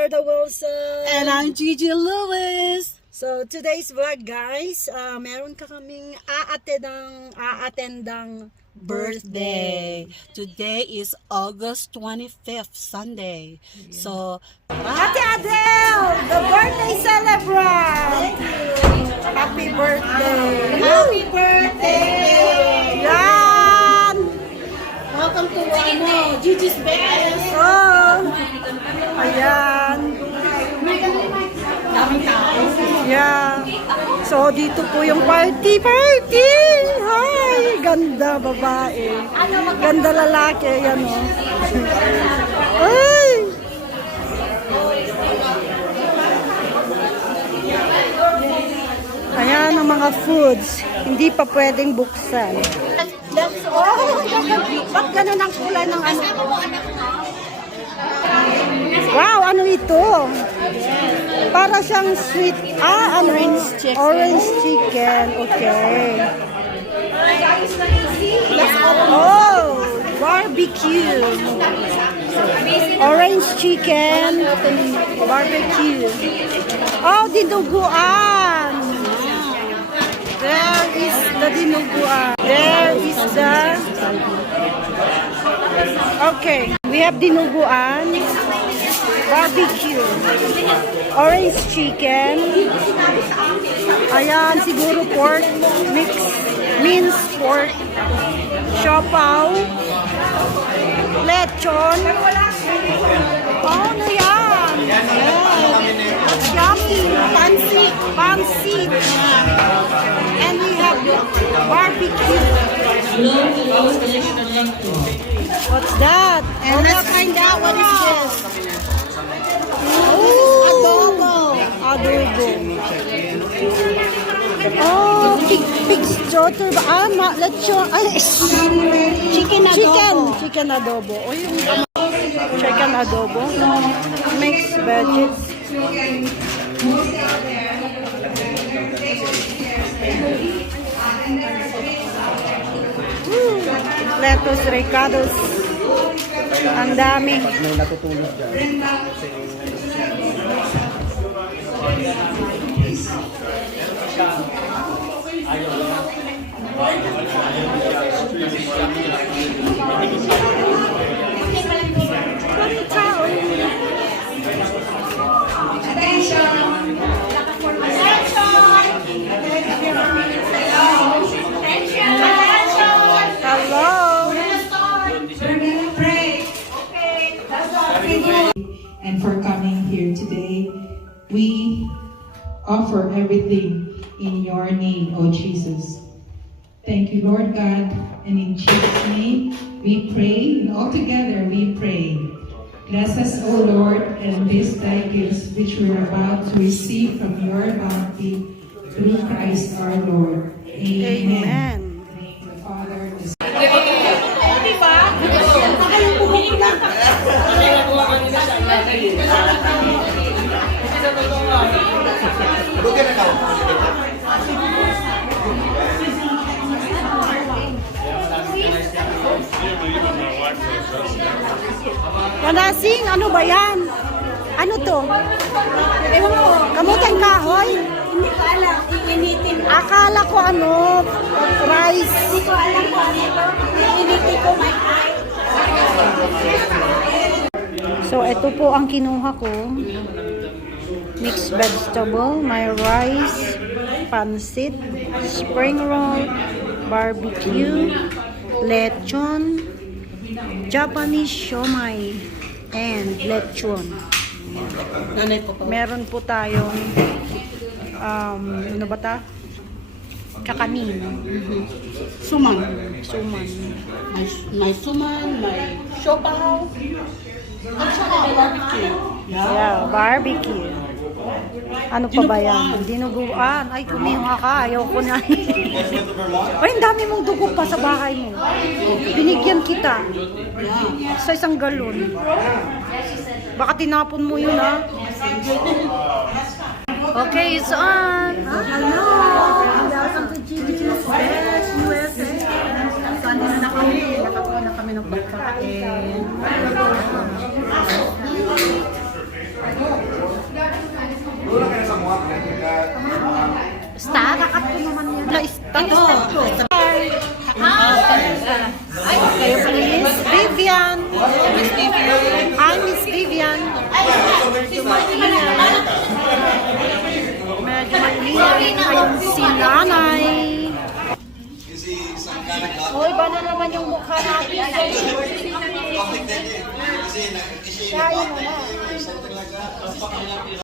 Gerda Wilson. And I'm Gigi Lewis. So today's vlog guys, meron ka kaming aatendang birthday. Today is August 25th, Sunday. So, Ate Adele, the birthday celebrant! Happy birthday! happy birthday! Yan! Welcome to Gigi's Best. Oh! Ayan! Daming tao. Yeah. So dito po yung party! Hi! Ganda babae. Ganda lalaki. Yan o. Ay! Ayan ang mga foods. Hindi pa pwedeng buksan. Ba't ganun ang kulay ng ano? Wow, ano ito? Para siyang sweet, ano? Orange chicken. Okay. Oh, barbecue. Orange chicken, barbecue. Oh, dinuguan. There is the dinuguan. There is the... Okay, we have dinuguan, barbecue, orange chicken, ayan, siguro pork, minced pork, siopaw, lechon, oh, ano yan? That's yummy, pancit, and we have barbecue. What's that? And let's find out what is this. Oh, Adobo. Oh, pig strother ba? Lechon. Ay, Chicken adobo. Chicken adobo. Oh, yung chicken adobo. Mixed veggies. Lettuce, ricados. Ang dami. May natutulog dyan. And for coming here today, we offer everything in your name, O Jesus. Thank you, Lord God, and in Jesus' name we pray, and all together we pray. Bless us, O Lord, and this thy gifts which we're about to receive from your bounty through Christ our Lord. Amen. Amen. Thank the Father, the Wanasing, ano ba yan? Ano to? Ewan ko. Kamutang kahoy? Hindi ko alam. Iinitin ko. Akala ko ano, rice. Hindi ko alam kung ano ito. Iinitin ko my eye. So, ito po ang kinuha ko. Mixed vegetable, may rice, pancit, spring roll, barbecue, lechon, Japanese siomai, and lechon. Meron po tayong ano ba ta? Kakanin. Suman. Suman. May suman, may siopaw. At saka barbecue. Yeah, barbecue. Ano pa ba yan? Dinuguan. Ay, kumiha ka. Ayaw ko na. Ay, ang dami mong dugo pa sa bahay mo. Binigyan kita. Sa isang galon. Baka tinapon mo yun, ha? Okay, it's on. Hello. Welcome to Gigi's Best USA. Saan na kami? Nakakuha na kami ng pagkain. Kayo please. Vivian. Hi, Miss Vivian. Medyo maingay. Medyo maingay. Ayun si nanay. Oh, iba na naman yung mukha natin. Kaya mo na.